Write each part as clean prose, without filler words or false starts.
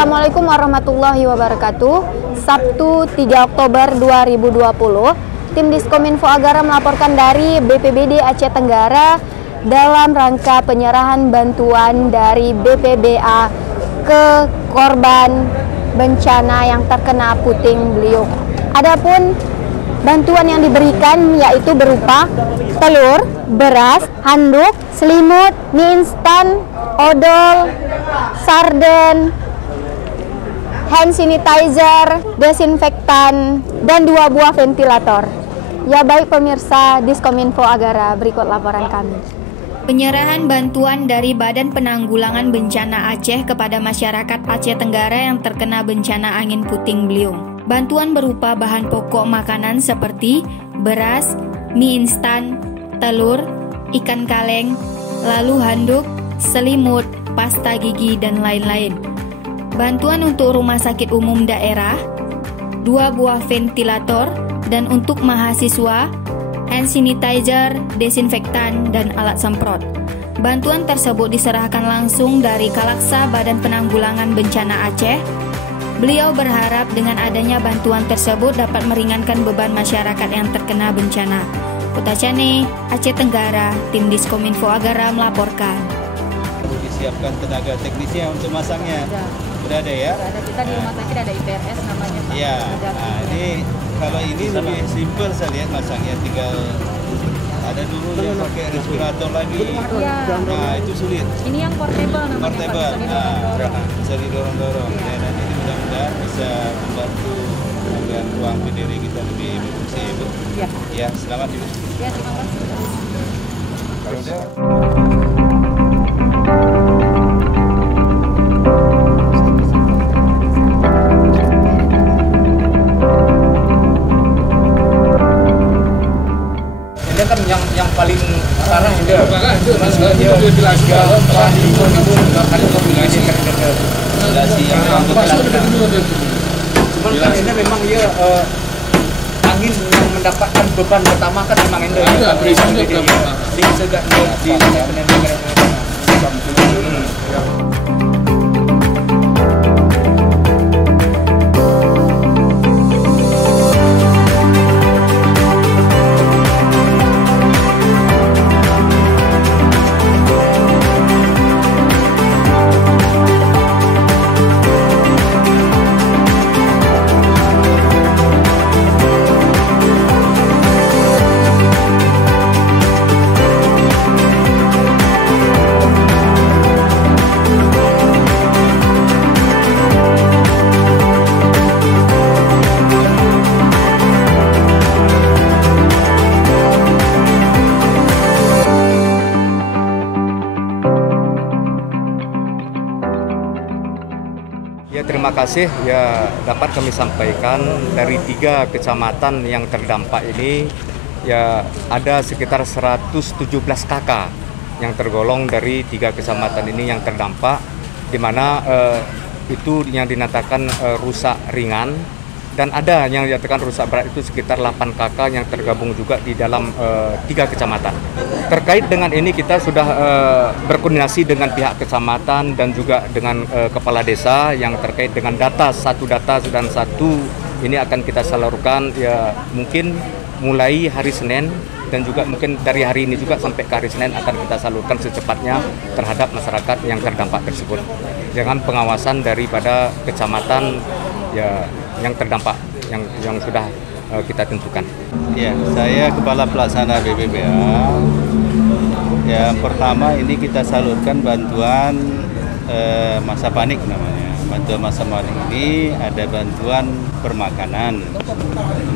Assalamualaikum warahmatullahi wabarakatuh. Sabtu 3 Oktober 2020, tim Diskominfo Agara melaporkan dari BPBD Aceh Tenggara dalam rangka penyerahan bantuan dari BPBA ke korban bencana yang terkena puting beliung. Adapun bantuan yang diberikan yaitu berupa telur, beras, handuk, selimut, mie instan, odol, sarden, hand sanitizer, desinfektan, dan 2 buah ventilator. Ya baik pemirsa Diskominfo Agara, berikut laporan kami. Penyerahan bantuan dari Badan Penanggulangan Bencana Aceh kepada masyarakat Aceh Tenggara yang terkena bencana angin puting beliung. Bantuan berupa bahan pokok makanan seperti beras, mie instan, telur, ikan kaleng, lalu handuk, selimut, pasta gigi, dan lain-lain. Bantuan untuk rumah sakit umum daerah, 2 buah ventilator, dan untuk mahasiswa, hand sanitizer, desinfektan, dan alat semprot. Bantuan tersebut diserahkan langsung dari Kalaksa Badan Penanggulangan Bencana Aceh. Beliau berharap dengan adanya bantuan tersebut dapat meringankan beban masyarakat yang terkena bencana. Kota Cane, Aceh Tenggara, tim Diskominfo Agara melaporkan. Disiapkan tenaga teknisnya untuk masangnya. Sudah ada ya? Sudah ada, kita di rumah sakit ada IPRS namanya Pak. Iya. Nah, ini kalau ini lebih simpel saya lihat masangnya, tinggal ada dulu yang pakai respirator lagi. Ya. Nah, itu sulit. Ini yang portable namanya Portable. Pak. Bisa didorong-dorong. Ya. Dan ini mudah-mudahan bisa membantu agar ruang berdiri kita lebih berfungsi. Ya. Ya, selamat Ibu. Ya, terima kasih. Kalau udah. Ini kan yang paling parah itu. Cuman kan ini memang ya angin yang mendapatkan beban pertama kan memang ini. Di segak di Ya, terima kasih. Ya, dapat kami sampaikan dari 3 kecamatan yang terdampak ini, ya ada sekitar 117 KK yang tergolong dari 3 kecamatan ini yang terdampak, di mana itu yang dinyatakan rusak ringan, dan ada yang dinyatakan rusak berat itu sekitar 8 KK yang tergabung juga di dalam 3 kecamatan. Terkait dengan ini kita sudah berkoordinasi dengan pihak kecamatan dan juga dengan kepala desa yang terkait dengan satu data dan satu ini akan kita salurkan ya mungkin mulai hari Senin, dan juga mungkin dari hari ini juga sampai ke hari Senin akan kita salurkan secepatnya terhadap masyarakat yang terdampak tersebut dengan pengawasan daripada kecamatan ya yang terdampak yang sudah kita tentukan. Ya, saya Kepala Pelaksana BPBA. Yang pertama ini kita salurkan bantuan masa panik namanya. Bantuan masa panik ini ada bantuan permakanan.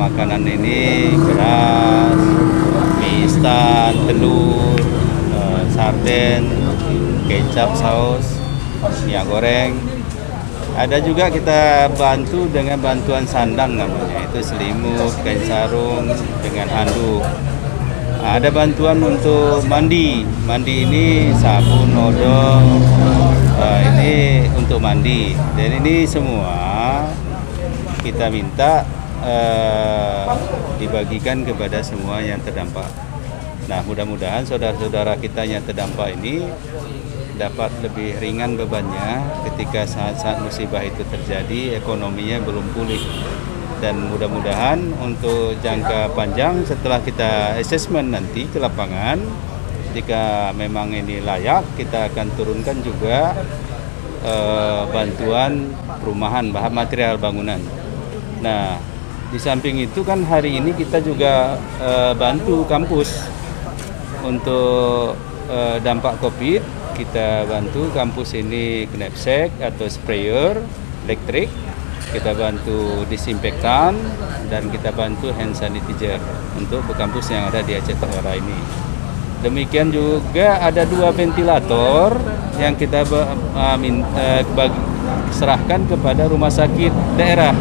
Makanan ini beras, mie instan, telur, sarden, kecap, saus, minyak goreng. Ada juga kita bantu dengan bantuan sandang namanya, itu selimut, kain sarung, dengan handuk. Ada bantuan untuk mandi ini sabun, odol, ini untuk mandi. Dan ini semua kita minta dibagikan kepada semua yang terdampak. Nah, mudah-mudahan saudara-saudara kita yang terdampak ini dapat lebih ringan bebannya ketika saat-saat musibah itu terjadi, ekonominya belum pulih. Dan mudah-mudahan untuk jangka panjang setelah kita asesmen nanti ke lapangan, jika memang ini layak, kita akan turunkan juga bantuan perumahan, bahan material bangunan. Nah, di samping itu kan hari ini kita juga bantu kampus untuk dampak COVID. Kita bantu kampus ini knapsack atau sprayer elektrik, kita bantu disinfektan, dan kita bantu hand sanitizer untuk kampus yang ada di Aceh Tenggara ini. Demikian juga ada 2 ventilator yang kita serahkan kepada rumah sakit daerah.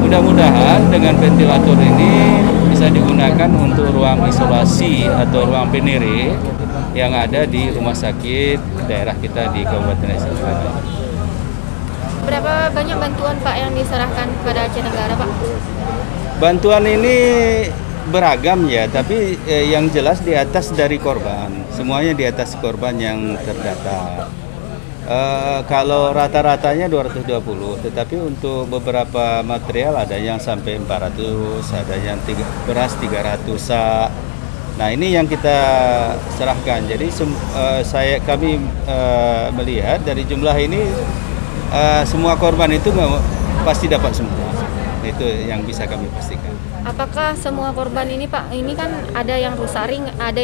Mudah-mudahan dengan ventilator ini bisa digunakan untuk ruang isolasi atau ruang penere yang ada di rumah sakit daerah kita di Kabupaten Aceh Tenggara. Berapa banyak bantuan Pak yang diserahkan kepada Aceh Tenggara, Pak? Bantuan ini beragam ya, tapi yang jelas di atas dari korban. Semuanya di atas korban yang terdata. Kalau rata-ratanya 220, tetapi untuk beberapa material ada yang sampai 400, ada yang beras 300 sak. Nah, ini yang kita serahkan. Jadi kami melihat dari jumlah ini semua korban itu pasti dapat semua. Itu yang bisa kami pastikan. Apakah semua korban ini, Pak, ini kan ada yang rusak ringan, ada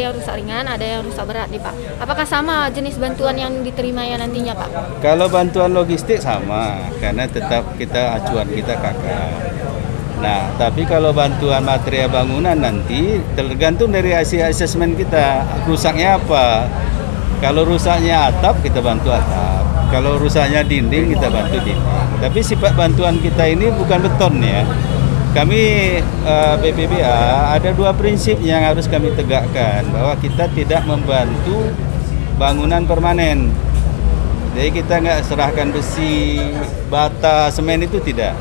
yang rusak berat nih, Pak. Apakah sama jenis bantuan yang diterima ya nantinya, Pak? Kalau bantuan logistik sama, karena tetap acuan kita KK. Nah, tapi kalau bantuan material bangunan nanti tergantung dari hasil asesmen kita, rusaknya apa. Kalau rusaknya atap, kita bantu atap. Kalau rusaknya dinding, kita bantu dinding. Tapi sifat bantuan kita ini bukan beton ya. Kami BPBA ada 2 prinsip yang harus kami tegakkan, bahwa kita tidak membantu bangunan permanen. Jadi kita nggak serahkan besi, bata, semen, itu tidak.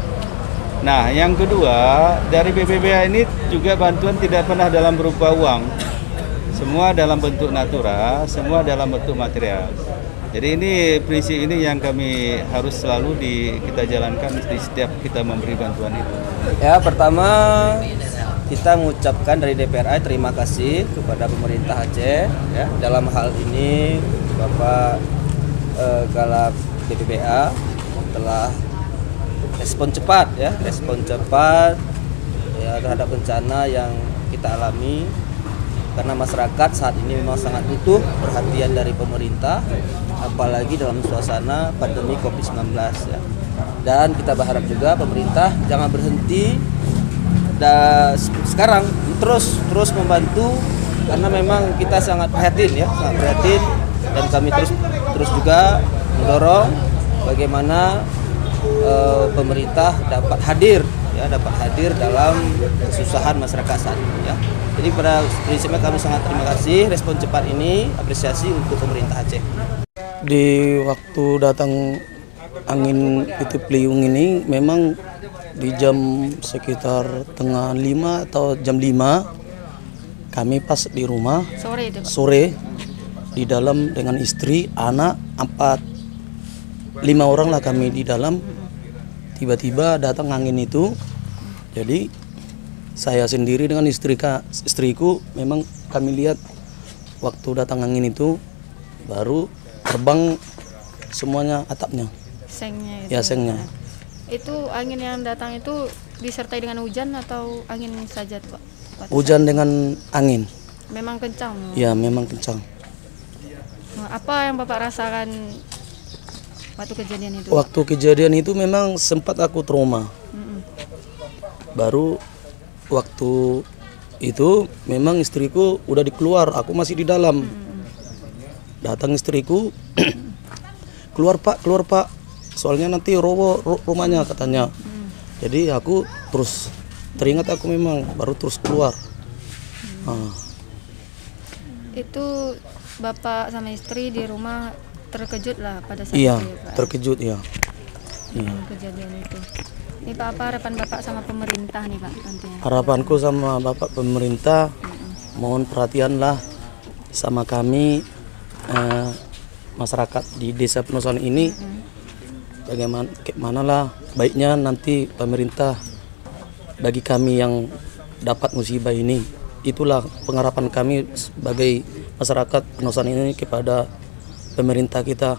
Nah, yang kedua, dari BPBA ini juga bantuan tidak pernah dalam berupa uang. Semua dalam bentuk natura, semua dalam bentuk material. Jadi ini prinsip ini yang kami harus selalu kita jalankan di setiap kita memberi bantuan itu. Ya, pertama kita mengucapkan dari DPRA terima kasih kepada pemerintah Aceh ya, dalam hal ini Bapak Galak BPBA telah respon cepat ya terhadap bencana yang kita alami, karena masyarakat saat ini memang sangat butuh perhatian dari pemerintah, apalagi dalam suasana pandemi COVID-19 ya. Dan kita berharap juga pemerintah jangan berhenti sekarang terus membantu, karena memang kita sangat prihatin dan kami terus juga mendorong bagaimana pemerintah dapat hadir dalam kesusahan masyarakat saat ini ya. Jadi pada prinsipnya kami sangat terima kasih respon cepat ini, apresiasi untuk pemerintah Aceh. Di waktu datang angin Puting Beliung ini memang di jam sekitar tengah 5 atau jam 5 kami pas di rumah sore di dalam dengan istri, anak 5 orang lah kami di dalam. Tiba-tiba datang angin itu, jadi saya sendiri dengan istriku memang kami lihat waktu datang angin itu baru terbang semuanya atapnya. Sengnya itu. Ya, sengnya. Itu angin yang datang itu disertai dengan hujan atau angin saja, Pak? Hujan dengan angin. Memang kencang. Ya, memang kencang. Apa yang Bapak rasakan waktu kejadian itu? Waktu kejadian itu memang sempat aku trauma. Baru waktu itu memang istriku udah dikeluar, aku masih di dalam. Datang istriku, keluar pak, soalnya nanti roboh rumahnya katanya. Jadi aku terus teringat, aku memang baru terus keluar. Itu Bapak sama istri di rumah terkejut lah pada saat iya, itu ya, Pak? Terkejut ya. Kejadian itu. Ini Pak, apa harapan Bapak sama pemerintah nih Pak nantinya? Harapanku sama Bapak pemerintah, mohon perhatianlah sama kami, masyarakat di desa Penosan ini, bagaimana baiknya nanti pemerintah bagi kami yang dapat musibah ini. Itulah pengharapan kami sebagai masyarakat Penosan ini kepada pemerintah kita.